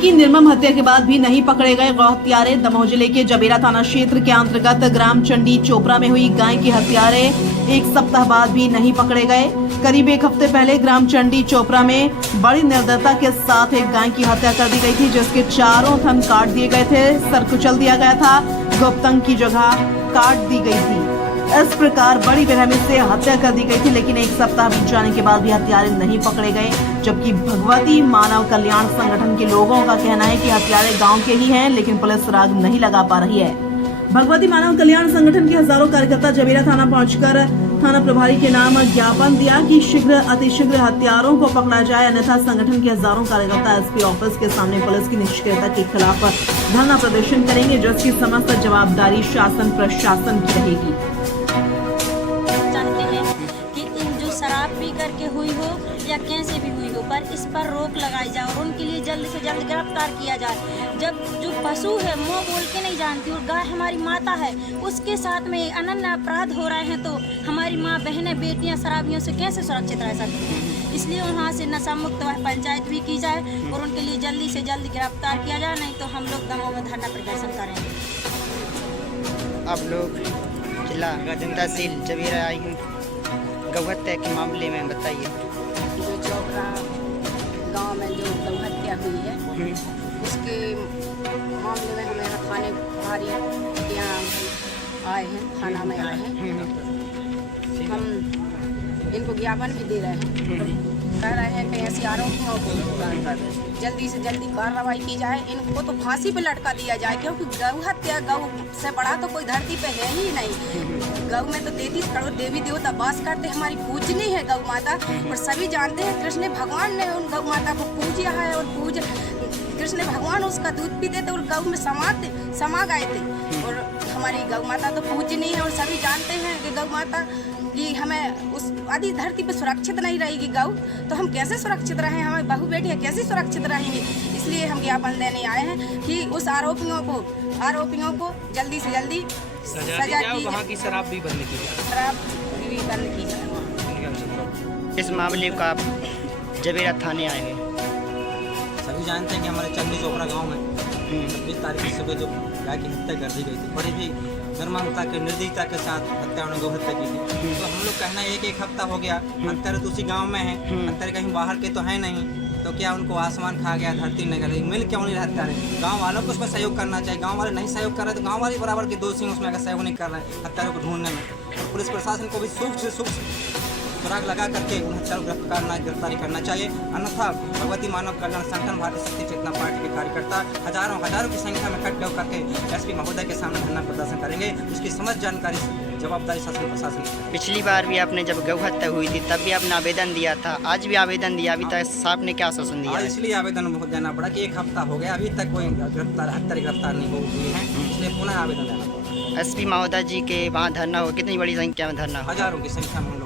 की निर्मम हत्या के बाद भी नहीं पकड़े गए गौ हत्यारे। दमोह जिले के जबेरा थाना क्षेत्र के अंतर्गत ग्राम चंडी चोपड़ा में हुई गाय के हत्यारे एक सप्ताह बाद भी नहीं पकड़े गए। करीब एक हफ्ते पहले ग्राम चंडी चोपड़ा में बड़ी निर्दयता के साथ एक गाय की हत्या कर दी गई थी, जिसके चारों थन काट दिए गए थे, सर कुचल दिया गया था, गुप्तंग की जगह काट दी गई थी। इस प्रकार बड़ी बेरहमी से हत्या कर दी गई थी, लेकिन एक सप्ताह बीत जाने के बाद भी हत्यारे नहीं पकड़े गए। जबकि भगवती मानव कल्याण संगठन के लोगों का कहना है कि हत्यारे गांव के ही हैं, लेकिन पुलिस राग नहीं लगा पा रही है। भगवती मानव कल्याण संगठन के हजारों कार्यकर्ता जबेरा थाना पहुंचकर थाना प्रभारी के नाम ज्ञापन दिया कि शीघ्र अतिशीघ्र हत्यारों को पकड़ा जाए, अन्यथा संगठन के हजारों कार्यकर्ता एसपी ऑफिस के सामने पुलिस की निष्क्रियता के खिलाफ धरना प्रदर्शन करेंगे, जिसकी समस्त जवाबदारी शासन प्रशासन की रहेगी। शराब पी करके हुई हो या कैसे भी हुई हो, पर इस पर रोक लगाई जाए और उनके लिए जल्द से जल्द गिरफ्तार किया जाए। जब जो पशु है मुँह बोल के नहीं जानती और गाय हमारी माता है, उसके साथ में अनन्य अपराध हो रहे हैं, तो हमारी माँ बहनें बेटियाँ शराबियों से कैसे सुरक्षित रह सकती हैं। इसलिए वहाँ से नशा मुक्त पंचायत भी की जाए और उनके लिए जल्दी से जल्द गिरफ्तार किया जाए, नहीं तो हम लोग दमोह में धरना प्रदर्शन करेंगे। आप लोग जिला तहसील जबेरा आई हूँ, गौ हत्या के मामले में बताइए। जो चोपड़ा गांव में जो गौ हत्या हुई है, उसके मामले में हमें यहाँ थाने भारी यहाँ आए हैं, थाना में आए हैं। हम इनको ज्ञापन भी दे रहे हैं, कह रहे हैं कि ऐसी आरोपियों को जल्दी से जल्दी कार्रवाई की जाए, इनको तो फांसी पे लटका दिया जाए, क्योंकि गौ हत्या गौ से बड़ा तो कोई धरती पे है ही नहीं। गौ में तो 33 करोड़ देवी देवता वास करते, हमारी पूजनी है गौ माता, और सभी जानते हैं कृष्ण भगवान ने उन गौ माता को पूजा है और कृष्ण भगवान उसका दूध पीते थे और गौ में समा गए थे, और हमारी गौ माता तो पूजनी है और सभी जानते हैं कि गौ माता कि हमें उस आदि धरती पे सुरक्षित नहीं रहेगी गौ, तो हम कैसे सुरक्षित रहें, हमारी बहू बेटियाँ कैसे सुरक्षित रहेंगी। इसलिए हम ज्ञापन देने आए हैं कि उस आरोपियों को जल्दी से जल्दी सजा दी जाए, वहाँ की शराब भी बंद की जाए, शराब भी बंद की जाए। इस मामले का आप जबेरा थाने आए हैं। सभी जानते हैं कि हमारे चंडी चोपड़ा गांव में 26 तारीख की सुबह जो गाय की हत्या कर दी गई थी, बड़ी भी निर्ममता के निर्दयता के साथ हत्यारों ने गौ हत्या की थी। तो हम लोग कहना है एक हफ्ता हो गया, हत्यारे तो उसी गाँव में है, हत्यारे कहीं बाहर के तो है नहीं, तो क्या उनको आसमान खा गया, धरती नहीं गई, मिल क्यों नहीं रहता है। गांव वालों को उसमें सहयोग करना चाहिए, गांव वाले नहीं सहयोग कर रहे तो गांव वाले बराबर के दोषी उसमें अगर सहयोग नहीं कर रहे हैं हत्यारों को ढूंढने में, तो पुलिस प्रशासन को भी सूक्ष्म सुराग लगा करके उन हत्यारों को गिरफ्तारी करना चाहिए, अन्यथा भगवती मानव कल्याण संगठन भारतीय शक्ति चेतना पार्टी के कार्यकर्ता हजारों की संख्या में इकट्ठे होकर के एसपी महोदय के सामने धरना प्रदर्शन करेंगे। उसकी समस्त जानकारी जवाबदारी शासन प्रशासन। पिछली बार भी आपने जब गौ हत्या हुई थी तब भी आपने आवेदन दिया था, आज भी आवेदन दिया, अभी तक साहब ने क्या आश्वासन दिया? इसलिए आवेदन देना पड़ा कि एक हफ्ता हो गया, अभी तक कोई गिरफ्तार नहीं हुई है, इसलिए पुनः आवेदन देना पड़ा। एसपी महोदय जी के वहाँ धरना हो, कितनी बड़ी संख्या में धरना हो? हजारों की संख्या में